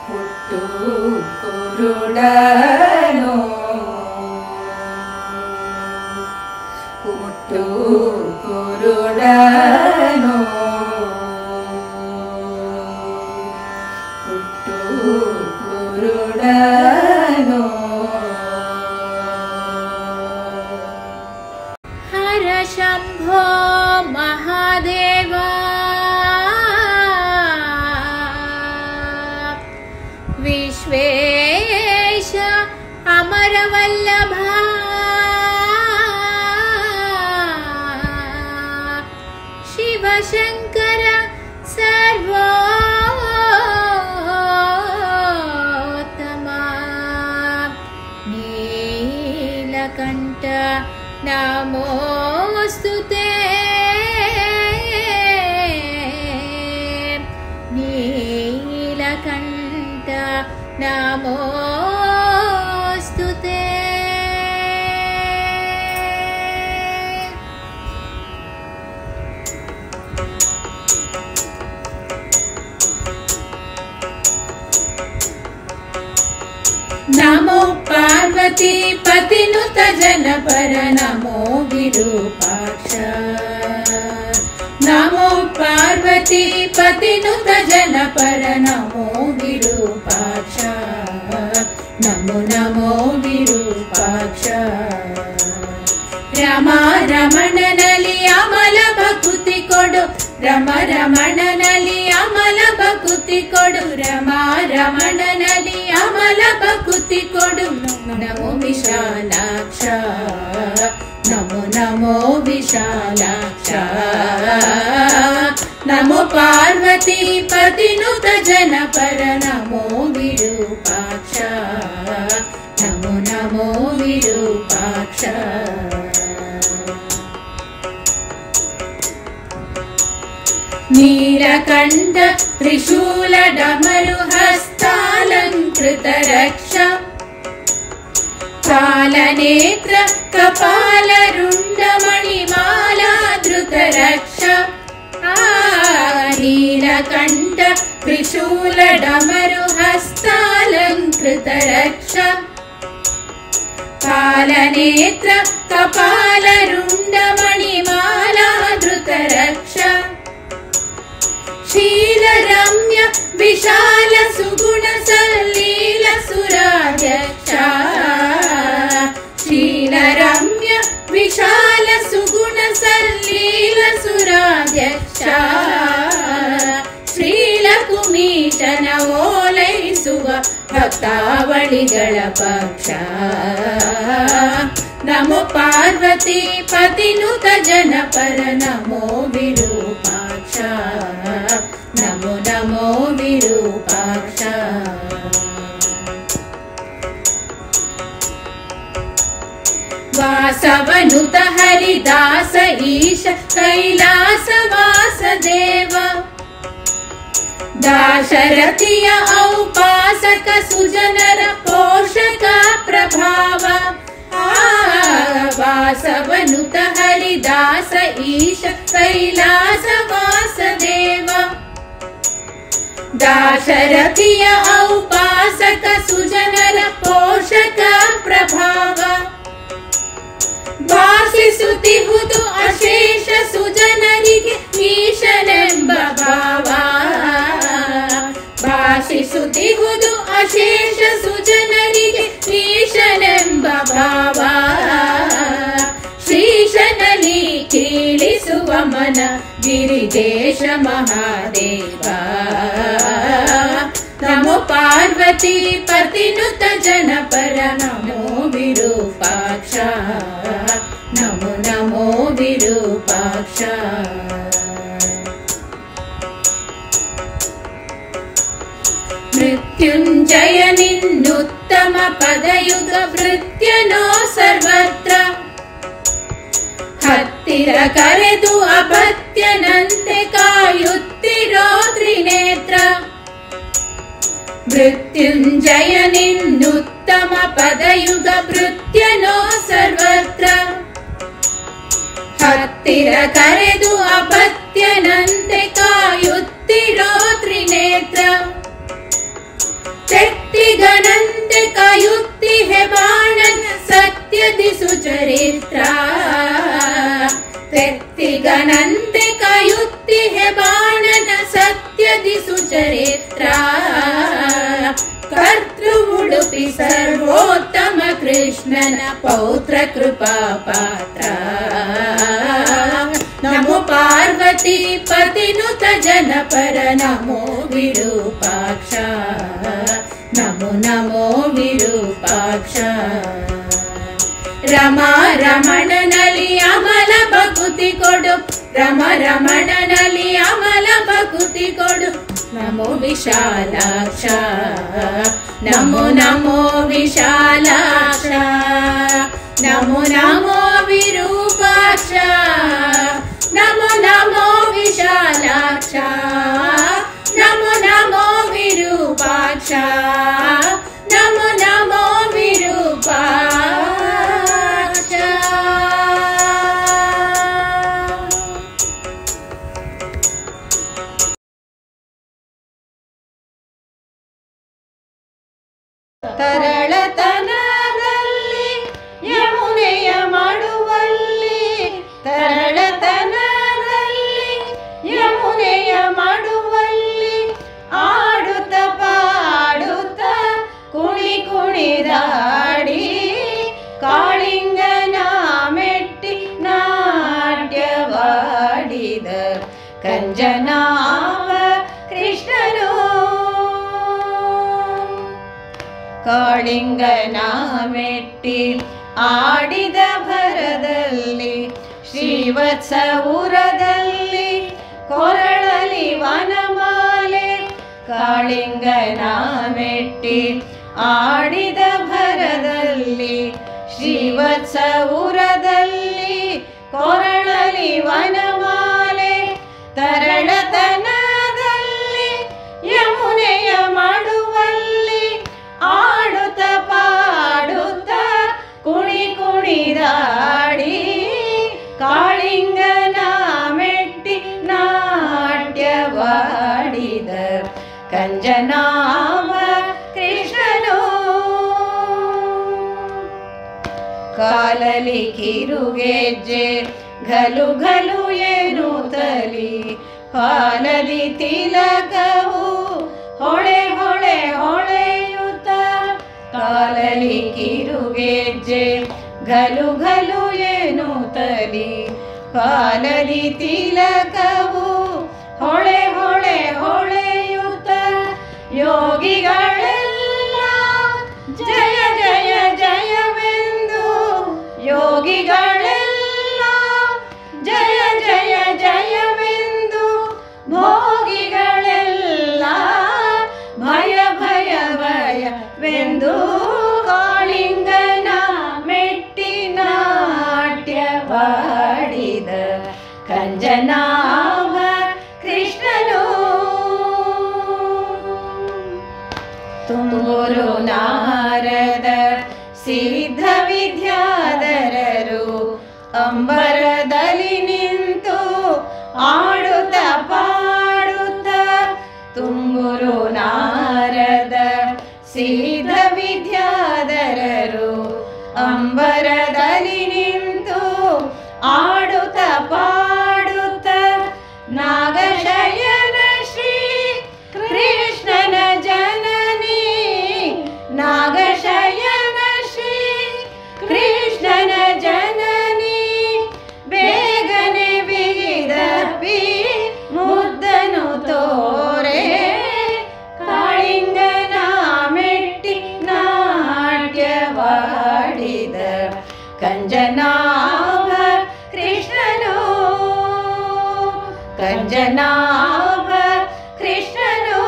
ಹುಟ್ಟು ಕುರುಡನೋ ಹುಟ್ಟು ಕುರುಡನೋ ಹುಟ್ಟು ಕುರುಡನೋ ಹರ ಶಂಭೋ ಮಹಾದೇವ ವಿಶ್ವೇಶ ಅಮರವಲ್ಲಭ ಶಿವಶಂಕರ ಸರ್ವೋತ್ತಮ ನೀಲಕಂಠ ನಮೋಸ್ತುತೆ ನೀಲಕಂಠ ನಮೋಸ್ತುತೆ ನಮೋ ಪಾರ್ವತಿ ಪತಿನುತ ಜನಪರ ನಮೋ ವಿರೂಪಾಕ್ಷ ನಮೋ ಪಾರ್ವತಿ ಪತಿನುತ ಜನಪರ ನಮೋ ವಿರೂಪಾಕ್ಷ ನಮೋ ನಮೋ ವಿರೂಪಾಕ್ಷ ರಮ ರಮಣನಲ್ಲಿ ಅಮಲ ಭಕುತಿ ಕೊಡು ರಮ ರಮಣನಲ್ಲಿ ಅಮಲ ಭಕುತಿ ಕೊಡು ರಮ ರಮಣನಲ್ಲಿ ಅಮಲ ಭಕುತಿ ಕೊಡು ನಮೋ ವಿಶಾಲಾಕ್ಷ ನಮೋ ನಮೋ ವಿಶಾಲಾಕ್ಷ ನಮೋ ಪಾರ್ವತಿ ಪತಿನುತ ಜನಪರ ನಮೋ ವಿರೂಪಾಕ್ಷ ನಮೋ ನಮೋ ವಿರೂಪಾಕ್ಷ ನೀಲಕಂಠ ತ್ರಿಶೂಲ ಡಮರು ಹಸ್ತಾಲಂಕೃತ ರಕ್ಷ ಕಾಲನೇತ್ರ ಕಪಾಲರುಂಡ ಮಣಿಮಾಲಾಧೃತ ರಕ್ಷ ನೀಲಕಂಠ ತ್ರಿಶೂಲ ಡಮರು ಹಸ್ತಾಲಂಕೃತ ರಕ್ಷ ಕಾಲನೇತ್ರ ಕಪಾಲರುಂಡ ಮಣಿಮಾಲಾಧೃತ ರಕ್ಷ ಶೀಲ ರಮ್ಯ ವಿಶಾಲ ಸುಗುಣ ಸಲ್ಲೀಲ ಸುರಾಧ್ಯಕ್ಷ ಶೀಲ ರಮ್ಯ ವಿಶಾಲ ಸುಗುಣ ಸಲ್ಲೀಲ ಸುರಾಧ್ಯಕ್ಷ ಶ್ರೀಲ ಕುಮೀಶನ ಓಲೈಸುವ ಭಕ್ತಾವಳಿಗಳ ಪಕ್ಷ ನಮೋ ಪಾರ್ವತಿ ಪತಿನುತ ಜನಪರ ನಮೋ ವಿರೂಪಾಕ್ಷ ನಮೋ ನಮೋ ವಿರೂಪಾಕ್ಷ ವಾಸವನುತ ಹರಿದಾಸ ಈಶ ಕೈಲಾಸ ವಾಸದೇವ ದಾಶರಥಿಯ ಔಪಾಸಕ ಸುಜನರ ಪೋಷಕ ಪ್ರಭಾವ ವಾಸವನುತ ಹರಿದಾಸ ಈಶ ಕೈಲಾಸ ವಾಸದೇವ दाशरथिय औपासक सुजनर पोषक प्रभाव ಭಾಷಿಸುತ್ತಿಹುದು ಅಶೇಷ ಸುಜನರಿಗೆ ಈಶನೆಂಬ ಭಾವ ಭಾಷಿಸುತ್ತಿಹುದು ಅಶೇಷ ಸುಜನರಿಗೆ ಈಶನೆಂಬ ಭಾವ ಶ್ರೀಶನಲ್ಲಿ ಕೀಳಿಸುವ ಮನ ಗಿರಿದೇಶ ಮಹಾದೇವ ನಮೋ ಪಾರ್ವತಿ ಪತಿನುತ ಜನಪರ ನಮೋ ವಿರೂಪಾಕ್ಷ ನಮೋ ನಮೋ ವಿರೂಪಾಕ್ಷ ಮೃತ್ಯುಂಜಯ ನಿನ್ನುತ್ತಮ ಪದಯುಗ ಭೃತ್ಯನೋ ಸರ್ವತ್ರ ಹತ್ತಿರ ಕರೆದು ಅಭತ್ಯನಂತೆ ಕಾಯುತ್ತಿರೋ ತ್ರಿನೇತ್ರ ಮೃತ್ಯುಂಜಯ ನಿನ್ನುತ್ತಮ ಪದಯುಗ ಭೃತ್ಯನೋ ಸರ್ವತ್ರ ಹತ್ತಿರ ಕರೆದು ಅಪತ್ಯನಂತೆ ಕಾಯುತ್ತಿರೋ ತ್ರಿನೇತ್ರ ತೆತ್ತಿಗನಂತೆ ಕಾಯುತ್ತಿಹೆ ಬಾಣನ ಸತ್ಯದಿ ಸುಚರಿತ್ರ ತೆತ್ತಿಗನಂತೆ ಕಾಯುತ್ತಿಹೆ ಬಾಣನ ಸತ್ಯದಿ ಸುಚರಿತ್ರ ಕರ್ತೃ ಉಡುಪಿ ಸರ್ವೋತ್ತಮ ಕೃಷ್ಣನ ಪೌತ್ರ ಕೃಪಾ ಪಾತ್ರ ನಮೋ ಪಾರ್ವತಿ ಪತಿನುತ ಜನಪರ ನಮೋ ವಿರೂಪಾಕ್ಷ ನಮೋ ನಮೋ ವಿರೂಪಾಕ್ಷ ರಮ ರಮಣನಲ್ಲಿ ಅಮಲ ಭಕುತಿ ಕೊಡು ರಮ ರಮಣನಲ್ಲಿ ಅಮಲ ಭಕುತಿ ಕೊಡು ನಮೋ ವಿಶಾಲಾಕ್ಷ ನಮೋ ನಮೋ ವಿಶಾಲಾಕ್ಷ ನಮೋ ನಮೋ ವಿರೂಪಾಕ್ಷ ನಮೋ ನಮೋ ವಿಶಾಲಾಕ್ಷ ನಮೋ ನಮೋ ವಿರೂಪಾಕ್ಷ ನಮೋ ನಮೋ ವಿರೂಪಾಕ್ಷ ತರಳತನದಲ್ಲಿ ಯಮುನೆಯ ಮಾಡುವಲ್ಲಿ ತರಳತನದಲ್ಲಿ ಯಮುನೆಯ ಮಾಡುವಲ್ಲಿ ಆಡುತ್ತ ಪಾಡುತ್ತ ಕುಣಿ ಕುಣಿದಾಡಿ ಕಾಳಿಂಗನ ಮೆಟ್ಟಿ ನಾಟ್ಯವಾಡಿದ ಕಂಜನಾವ ಕೃಷ್ಣನು ಕಾಳಿಂಗನ ಮೆಟ್ಟಿ ಆಡಿದ ಭರದಲ್ಲಿ ಶ್ರೀವತ್ಸ ಉರದಲ್ಲಿ ಕೊರಳಲಿ ವನಮಾಲೆ ಕಾಳಿಂಗನ ಮೆಟ್ಟಿ ಆಡಿದ ಭರದಲ್ಲಿ ಶ್ರೀವತ್ಸ ಉರದಲ್ಲಿ ಕೊರಳಲಿ ವನಮಾಲೆ ತರಳತನದಲ್ಲಿ ಯಮುನೆಯ ಮಾಡುವಲ್ಲಿ ಆಡುತ್ತ ಪಾಡುತ್ತ ಕುಣಿ ಕುಣಿದಾಡಿ ಕಾಳಿಂಗನ ಮೆಟ್ಟಿ ನಾಟ್ಯವಾಡಿದ ಕಂಜನಾವ ಕೃಷ್ಣನು ಕಾಲಲಿ ಕಿರುಗೆಜ್ಜೆ ಘಲು ಘಲು ಎನ್ನುತ್ತಲಿ ಹಾಲದಿ ತಿಲಕವು ಹೊಳೆ ಹೊಳೆ ಹೊಳೆಯುತ್ತ ಕಾಲಲಿ ಕಿರುಗೆಜ್ಜೆ ಘಲು ಘಲು ಎನ್ನುತ್ತಲಿ ಕಾಲದಿ ತಿಲಕವು ಹೊಳೆ ಹೊಳೆ ಹೊಳೆಯುತ್ತ ಯೋಗಿಗಳೆಲ್ಲ ಜಯ ಜಯ ಜಯವೆಂದು ಯೋಗಿಗಳೆಲ್ಲ ಜಯ ಜಯ ಜಯವೆಂದು ಭೋಗಿಗಳೆಲ್ಲ ಭಯ ಭಯ ಭಯವೆಂದು ಕಾಳಿಂಗನ ಮೆಟ್ಟಿ ನಾಟ್ಯವಾಡಿದ ಕಂಜನಾವ ಕೃಷ್ಣನು ತುಂಬೂರು ನಾರದ ಸಿದ್ಧ ವಿದ್ಯಾಧರರು ಅಂಬರದಲ್ಲಿ ನಿಂತು ಆಡುತ್ತ ಪಾಡುತ್ತ ತುಂಬೂರು ಕಂಜನಾಭ ಕೃಷ್ಣನು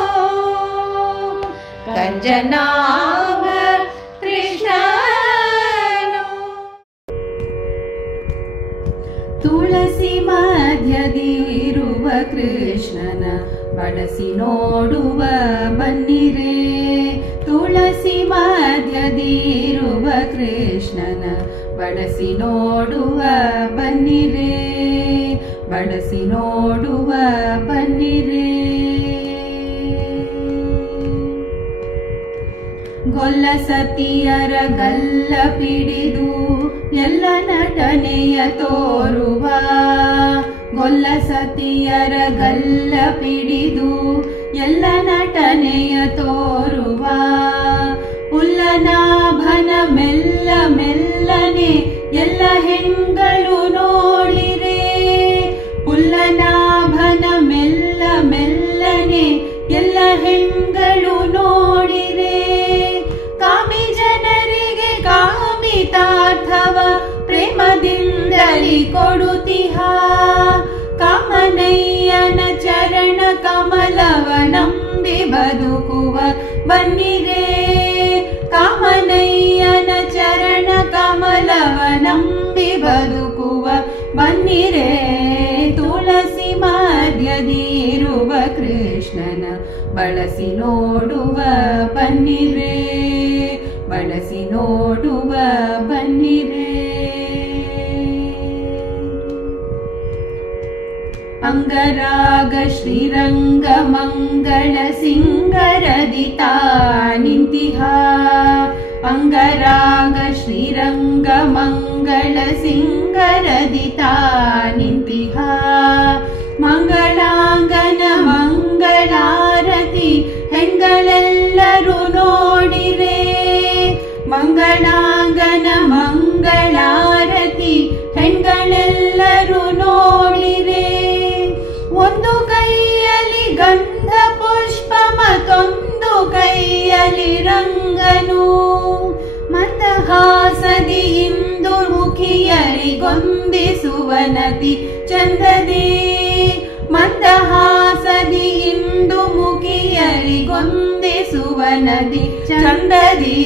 ಕಂಜನಾಭ ಕೃಷ್ಣನು. ತುಳಸಿ ಮಧ್ಯದಿರುವ ಕೃಷ್ಣನ ಬಳಸಿ ನೋಡುವ ಬನ್ನಿರೆ. ತುಳಸಿ ಮಧ್ಯದಿರುವ ಕೃಷ್ಣನ ಬಳಸಿ ನೋಡುವ ಬನ್ನಿರೆ, ಬಳಸಿ ನೋಡುವ ಬನ್ನಿರೆ. ಗೊಲ್ಲ ಸತಿಯರ ಗಲ್ಲ ಪಿಡಿದು ಎಲ್ಲ ನಟನೆಯ ತೋರುವ, ಗೊಲ್ಲ ಸತಿಯರ ಗಲ್ಲ ಪಿಡಿದು ಎಲ್ಲ ನಟನೆಯ ತೋರುವ. ಉಲ್ಲನಾಭನ ಮೆಲ್ಲ ಮೆಲ್ಲನೆ ಎಲ್ಲ ಹೆಣ್ಗಳು ನೋಡಿರೆ, ಉಲ್ಲನಾಭನ ಮೆಲ್ಲ ಮೆಲ್ಲನೆ ಎಲ್ಲ ಹೆಣ್ಗಳು ನೋಡಿರೆ. ಕಾಮಿ ಜನರಿಗೆ ಕಾಮಿತಾರ್ಥವ ಪ್ರೇಮದಿಂದಲಿ ಕೊಡುತ್ತಿಹ, ಕಾಮನಯ್ಯನ ಚರಣ ಕಮಲವ ನಂಬಿ ಬದುಕುವ ಬನ್ನಿರೆ. ಕಾಮನಯ್ಯನ ಚರಣ ಕಮಲವ ನಂಬಿ ಬದುಕುವ ಬನ್ನಿರೆ. ತುಳಸಿ ಮಧ್ಯದಿರುವ ಕೃಷ್ಣನ ಬಳಸಿ ನೋಡುವ ಬನ್ನಿರೆ, ಬಳಸಿ ನೋಡುವ ಬನ್ನಿರೆ. ಅಂಗರಾಗ ಶ್ರೀರಂಗ ಮಂಗಳ ಸಿಂಗರದಿ ನಿಂತಿಹ, ಅಂಗರಾಗ ಶ್ರೀರಂಗ ಮಂಗಳ ಸಿಂಗರದಿ ನಿಂತಿಹ. ಮಂಗಳಾಂಗನ ಮಂಗಳಾರತಿ ಹೆಣ್ಗಳೆಲ್ಲರೂ ನೋಡಿರೆ, ಮಂಗಳಾಂಗನ ಮಂಗಳಾರತಿ ಹೆಣ್ಗಳೆಲ್ಲರೂ ನೋಡಿರೆ. ಒಂದು ಕೈಯಲ್ಲಿ ಗಂಧ ಪುಷ್ಪ ಮತ್ತೊಂದು ಕೈಯಲ್ಲಿ ರಂಗನು, ಮಂದಹಾಸದಿ ಇಂದು ಮುಖಿಯರಿಗೊಂದಿಸುವ ನದಿ ಚಂದದಿ, ಮಂದಹಾಸದಿ ಇಂದು ಮುಖಿಯರಿಗೊಂದಿಸುವ ನದಿ ಚಂದದಿ.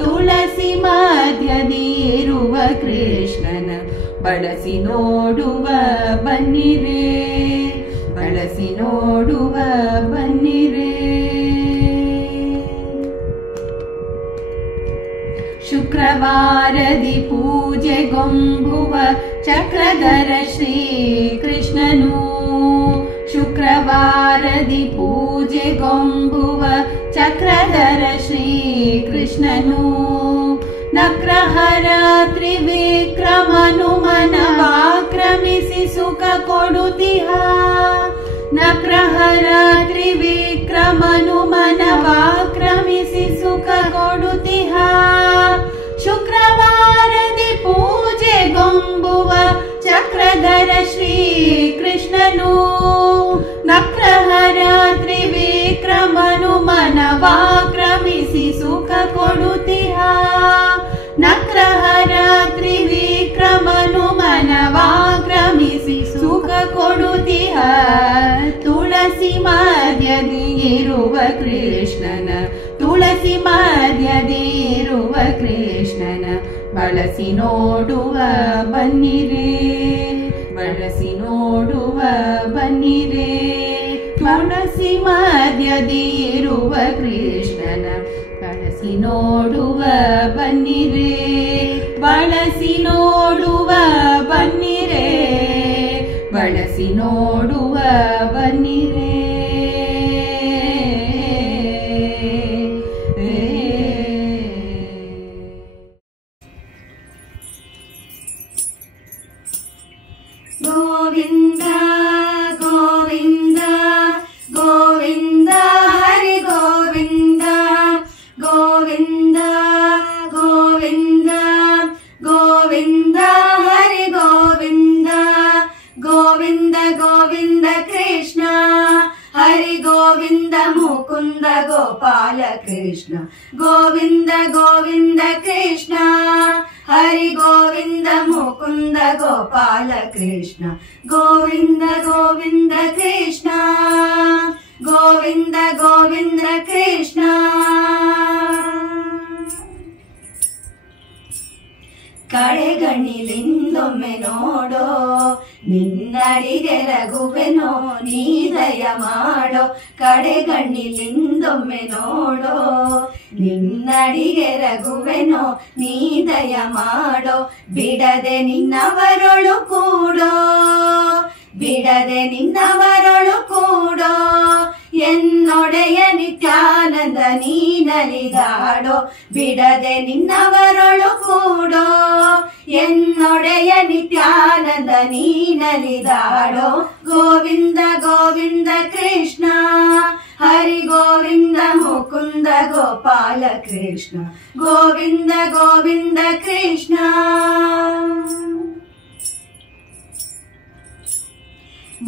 ತುಳಸಿ ಮಧ್ಯದಿರುವ ಕೃಷ್ಣನ ಬಳಸಿ ನೋಡುವ ಬನ್ನಿರೆ, ಬಳಸಿ ನೋಡುವ ಬನ್ನಿರೆ. ಶುಕ್ರವಾರದಿ ಪೂಜೆಗೊಂಬುವ ಚಕ್ರಧರ ಶ್ರೀ ಕೃಷ್ಣನು, ಶುಕ್ರವಾರದಿ ಪೂಜೆಗೊಂಬುವ ಚಕ್ರಧರ ಶ್ರೀ ಕೃಷ್ಣನು. ನಗ್ರಹರ ತ್ರಿವಿಕ್ರಮನು ಮನವಾಕ್ರಮಿಸಿ ಸುಖ ಕೊಡುತ್ತಿಹ, ನಗ್ರಹರ ತ್ರಿವಿಕ್ರಮನು ಮನವಾಕ್ರಮಿಸಿ ಸುಖ ಕೊಡುತ್ತಿಹ. ಶುಕ್ರವಾರದಿ ಪೂಜೆಗೊಂಬುವ ಚಕ್ರಧರ ಶ್ರೀ ಕೃಷ್ಣನು, ನಗ್ರಹರ ತ್ರಿವಿಕ್ರಮನು ಮನವಾಕ್ರಮಿಸಿ ಸುಖ ಕೊಡುತ್ತಿಹ. ನಗ್ರಹರ ತ್ರಿವಿಕ್ರಮನು ಮನವಾಕ್ರಮಿಸಿ ಸುಖ ಕೊಡುತ್ತಿಹ. ತುಳಸಿ ಮಧ್ಯದಿರುವ ಕೃಷ್ಣನ, ತುಳಸಿ ಮಧ್ಯದಿರುವ ಕೃಷ್ಣನ ಬಳಸಿ ನೋಡುವ ಬನ್ನಿರೆ, ಬಳಸಿ ನೋಡುವ ಬನ್ನಿರೆ. ತುಳಸಿ ಮಧ್ಯದಿರುವ ಕೃಷ್ಣನ ಬಳಸಿ ನೋಡುವ ಬನ್ನಿರೆ, ಬಳಸಿ ನೋಡುವ ಬನ್ನಿರೆ, ಬಳಸಿ ನೋಡುವ ಬನ್ನಿರೆ. ಗೋವಿಂದ ಗೋವಿಂದ ಗೋವಿಂದ ಹರಿ ಗೋವಿಂದ, ಗೋವಿಂದ ಗೋವಿಂದ ಗೋವಿಂದ ಹರಿ ಗೋವಿಂದ. ಗೋವಿಂದ ಗೋವಿಂದ ಕೃಷ್ಣ ಹರಿ ಗೋವಿಂದ ಮುಕುಂದ ಗೋಪಾಲ ಕೃಷ್ಣ. ಗೋವಿಂದ ಗೋವಿಂದ ಕೃಷ್ಣ ಹರಿ ಗೋವಿಂದ ಮುಕುಂದ ಗೋಪಾಲ ಕೃಷ್ಣ ಗೋವಿಂದ ಗೋವಿಂದ ಕೃಷ್ಣ ಗೋವಿಂದ ಗೋವಿಂದ ಕೃಷ್ಣ ಕಡೆಗಣ್ಣಿಲಿಂದೊಮ್ಮೆ ನೋಡೋ ನಿನ್ನಡಿಗೆ ರಘುವೆನೋ ನೀ ದಯ ಮಾಡೋ ಕಡೆಗಣ್ಣಿಲಿಂದೊಮ್ಮೆ ನೋಡೋ ನಿನ್ನಡಿಗೆ ರಘುವೆನೋ ನೀ ದಯ ಮಾಡೋ ಬಿಡದೆ ನಿನ್ನವರೊಳು ಕೂಡೋ ಬಿಡದೆ ನಿನ್ನವರೊಳು ಕೂಡೋ ಎನ್ನೊಡೆಯ ನಿತ್ಯಾನಂದ ನೀನಲಿದಾಡೋ ಬಿಡದೆ ನಿನ್ನವರೊಳು ಕೂಡೋ ಎನ್ನೊಡೆಯ ನಿತ್ಯಾನಂದ ನೀನಲಿದಾಡೋ ಗೋವಿಂದ ಗೋವಿಂದ ಕೃಷ್ಣ ಹರಿ ಗೋವಿಂದ ಮುಕುಂದ ಗೋಪಾಲ ಕೃಷ್ಣ ಗೋವಿಂದ ಗೋವಿಂದ ಕೃಷ್ಣ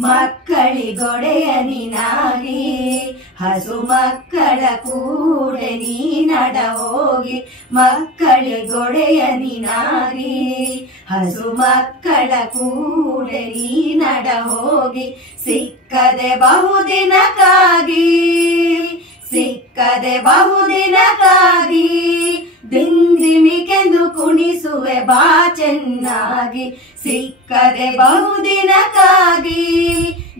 ಮಕ್ಕಳಿಗೊಡೆಯ ನೀನಾಗಿ ಹಸು ಮಕ್ಕಳ ಕೂಡೆ ನೀ ನಡ ಹೋಗಿ ಮಕ್ಕಳಿಗೊಡೆಯ ನೀನಾಗಿ ಹಸು ಮಕ್ಕಳ ಕೂಡೆ ನೀ ನಡ ಹೋಗಿ ಸಿಕ್ಕದೆ ಬಹುದಿನಕ್ಕಾಗಿ ಸಿಕ್ಕದೆ ಬಹುದಿನಕ್ಕಾಗಿ ದಿಂದಿಮಿಕೆಂದು ಕುಣಿಸುವೆ ಬಾ ಚೆನ್ನಾಗಿ ಸಿಕ್ಕದೆ ಬಹುದಿನಕ್ಕಾಗಿ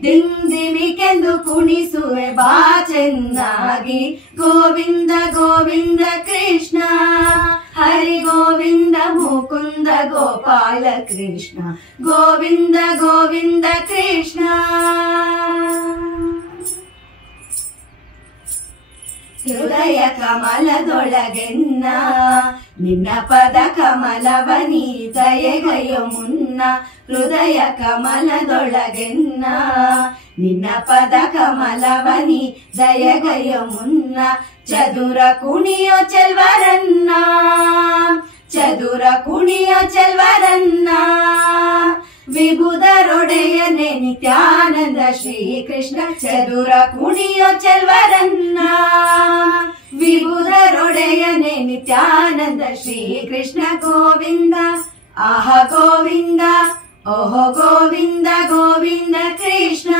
ದಿಂದಿಮಿಕೆಂದು ಕುಣಿಸುವೆ ಬಾ ಚೆನ್ನಾಗಿ ಗೋವಿಂದ ಗೋವಿಂದ ಕೃಷ್ಣ ಹರಿ ಗೋವಿಂದ ಮುಕುಂದ ಗೋಪಾಲ ಕೃಷ್ಣ ಗೋವಿಂದ ಗೋವಿಂದ ಕೃಷ್ಣ ಹೃದಯ ಕಮಲದೊಳಗೆನ್ನ ನಿನ್ನ ಪದ ಕಮಲವನಿ ದಯೆಗೈಯೋ ಮುನ್ನ ಹೃದಯ ಕಮಲದೊಳಗೆನ್ನ ನಿನ್ನ ಪದ ಕಮಲವನಿ ದಯೆಗೈಯೋ ಮುನ್ನ ಚದುರ ಕುಣಿಯೋ ಚೆಲ್ವರನ್ನ ಚದುರ ಕುಣಿಯೋ ಚೆಲ್ವರನ್ನ ವಿಭುಧರೊಡೆಯನೆ ನಿತ್ಯಾನಂದ ಶ್ರೀಕೃಷ್ಣ ಚದುರ ಕುಣಿಯೋ ಚೆಲ್ವರನ್ನ ವಿಭುಧರೊಡೆಯನೆ ನಿತ್ಯಾನಂದ ಶ್ರೀಕೃಷ್ಣ ಗೋವಿಂದ ಆಹ ಗೋವಿಂದ ಓಹೋ ಗೋವಿಂದ ಗೋವಿಂದ ಕೃಷ್ಣ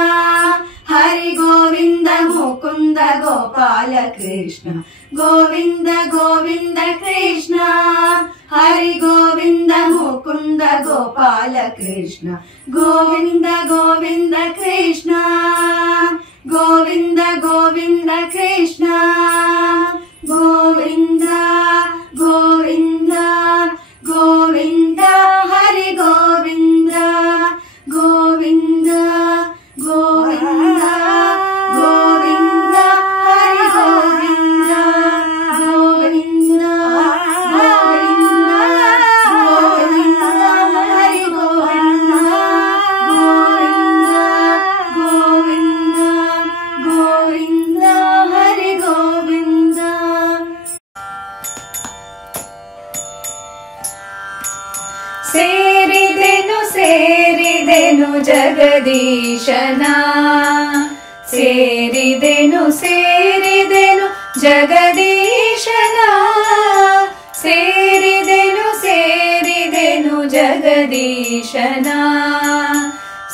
ಹರಿ ಗೋವಿಂದ ಮುಕುಂದ ಗೋಪಾಲ ಕೃಷ್ಣ ಗೋವಿಂದ ಗೋವಿಂದ ಕೃಷ್ಣ ಹರಿ ಗೋವಿಂದ ಮುಕುಂದ ಗೋಪಾಲ ಕೃಷ್ಣ ಗೋವಿಂದ ಗೋವಿಂದ ಕೃಷ್ಣ ಗೋವಿಂದ ಗೋವಿಂದ ಕೃಷ್ಣ ಗೋವಿಂದ ಗೋವಿಂದ ಗೋವಿಂದ ಹರಿ ಗೋವಿಂದ ಗೋವಿಂದ ಗೋವಿಂದ ಗೋವಿಂದ ಹರಿ ಗೋವಿಂದ ಗೋವಿಂದ ಗೋವಿಂದ ಗೋವಿಂದ ಹರಿ ಗೋವಿಂದ ಗೋವಿಂದ ಗೋವಿಂದ ಗೋವಿಂದ ಹರಿ ಗೋವಿಂದ ಸೇರಿದೆನು ಸೇರಿದೆನು ಜಗದೀಶನ ಸೇರಿದೆನು ಸೇರಿದೆನು ಜಗದೀಶನ ಸೇರಿದೆನು ಸೇರಿದೆನು ಜಗದೀಶನ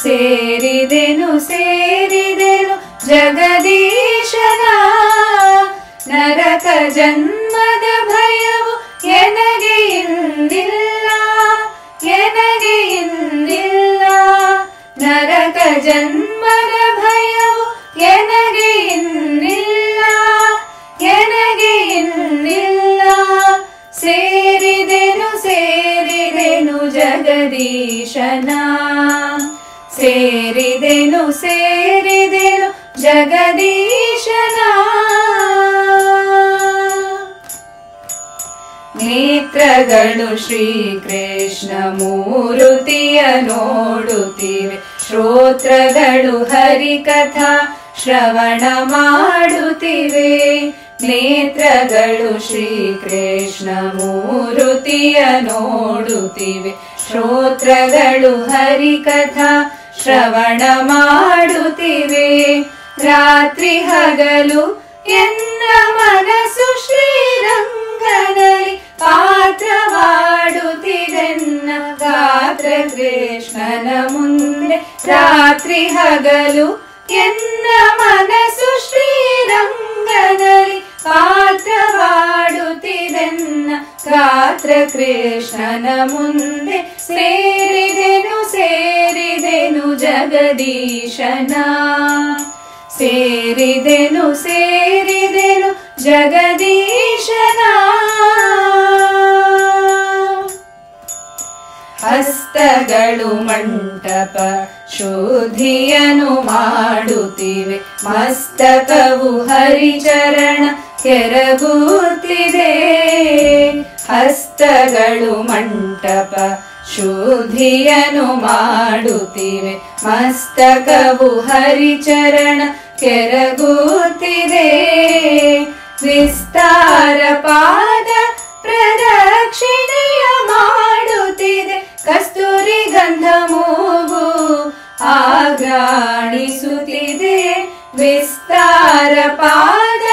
ಸೇರಿದೆನು ಸೇರಿದೆನು ಜಗದೀಶನ ನರಕ ಜನ್ಮದ ಭಯವು ಎನಗೆ ಇಂದಿಲ್ಲ ಎನಗೆ ಇಂದಿಲ್ಲ ನರಕ ಜನ್ಮದ ಭಯವು ಎನಗೆ ಇನ್ನಿಲ್ಲ ಎನಗೆ ಇನ್ನಿಲ್ಲ ಸೇರಿದೆನು ಸೇರಿದೆನು ಜಗದೀಶನ ಸೇರಿದೆನು ಸೇರಿದೆನು ಜಗದೀಶನ ನೇತ್ರಗಳು ಶ್ರೀಕೃಷ್ಣ ಮೂರುತಿಯ ನೋಡುತ್ತಿವೆ ಶ್ರೋತ್ರಗಳು ಹರಿಕಥಾ ಶ್ರವಣ ಮಾಡುತ್ತಿವೆ ನೇತ್ರಗಳು ಶ್ರೀಕೃಷ್ಣ ಮೂರುತಿಯ ನೋಡುತ್ತಿವೆ ಶ್ರೋತ್ರಗಳು ಹರಿಕಥಾ ಶ್ರವಣ ಮಾಡುತ್ತಿವೆ ರಾತ್ರಿ ಹಗಲು ಎನ್ನ ಮನಸ್ಸು ಶ್ರೀರಂಗನಲ್ಲಿ ಪಾತ್ರವಾಡುತ್ತಿದೆನ್ನ ಗಾತ್ರ ಕೃಷ್ಣನ ಮುಂದೆ ರಾತ್ರಿ ಹಗಲು ಎನ್ನ ಮನಸ್ಸು ಶ್ರೀರಂಗದಲ್ಲಿ ಪಾತ್ರವಾಡುತ್ತಿದೆನ್ನ ಗಾತ್ರ ಕೃಷ್ಣನ ಮುಂದೆ ಸೇರಿದೆನು ಜಗದೀಶನ ಸೇರಿದೆನು ಜಗದೀಶನ ಹಸ್ತಗಳು ಮಂಟಪ ಶುದ್ಧಿಯನ್ನು ಮಾಡುತ್ತಿವೆ ಮಸ್ತಕವು ಹರಿಚರಣ ಕೆರಗುತ್ತಿದೆ ಹಸ್ತಗಳು ಮಂಟಪ ಶುದ್ಧಿಯನ್ನು ಮಾಡುತ್ತಿವೆ ಮಸ್ತಕವು ಹರಿಚರಣ ಕೆರಗುತ್ತಿದೆ ವಿಸ್ತಾರ ಪಾದ ಪ್ರದಕ್ಷಿಣೆಯ ಮಾಡುತ್ತಿದೆ ಕಸ್ತೂರಿ ಗಂಧ ಮೂಗು ಆಘ್ರಾಣಿಸುತ್ತಿದೆ ವಿಸ್ತಾರ ಪಾದ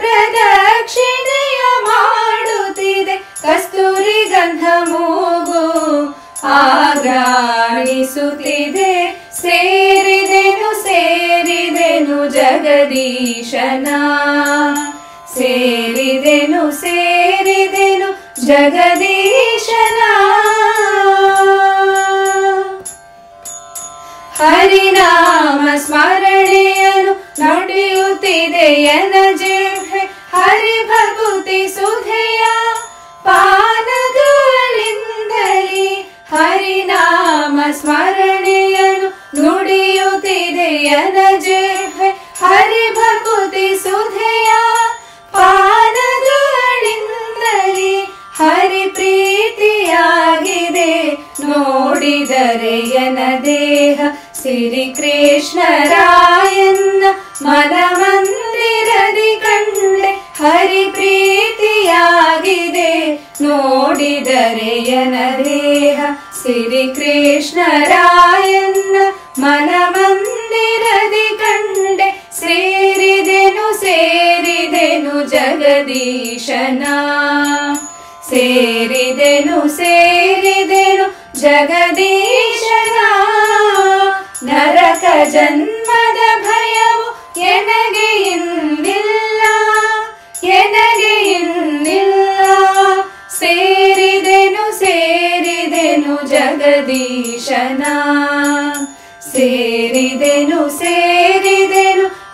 ಪ್ರದಕ್ಷಿಣೆಯ ಮಾಡುತ್ತಿದೆ ಕಸ್ತೂರಿ ಗಂಧ ಮೂಗು ಆಘ್ರಾಣಿಸುತ್ತಿದೆ ಸೇರಿದೆನು ಜಗದೀಶನ ಸೇರಿದೆನು ಜಗದೀಶನ ಹರಿನಾಮ ಸ್ಮರಣೆಯನ್ನು ನುಡಿಯುತ್ತಿದೆ ಎನ ಜಿಹ್ವೆ ಹರಿಭಕುತಿ ಸುಧೆಯ ಪಾನಗಳಿಂದಲಿ ಹರಿನಾಮ ಸ್ಮರಣೆಯನ್ನು ನುಡಿಯುತ್ತಿದೆ ಎನ ಜಿಹ್ವೆ ಹರಿಭಕುತಿ ಸುಧೆಯ ಪಾನಗಳಿಂದಲಿ ಹರಿ ಪ್ರೀತಿಯಾಗಿದೆ ನೋಡಿದರೆ ಎನ ದೇಹ ಶ್ರೀಕೃಷ್ಣರಾಯನ್ನ ಮನ ಮಂದಿರದಿ ಕಂಡೆ ಹರಿ ಪ್ರೀತಿಯಾಗಿದೆ ನೋಡಿದರೆ ಎನ ದೇಹ ಶ್ರೀಕೃಷ್ಣರಾಯನ್ನ ಮನ ಮಂದಿರದಿ ಕಂಡೆ ಸೇರಿದೆನು ಜಗದೀಶನ ಸೇರಿದೆನು ಜಗದೀಶನ ನರಕ ಜನ್ಮದ ಭಯವು ಎನಗೆ ಇನ್ನಿಲ್ಲ ಸೇರಿದೆನು ಜಗದೀಶನ ಸೇರಿದೆನು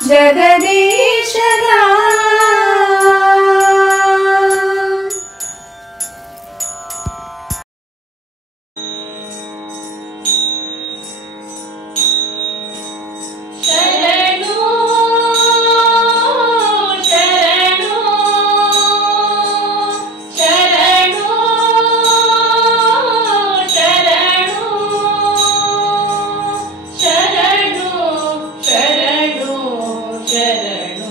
ಜಗದೀಶನ ಶರಣು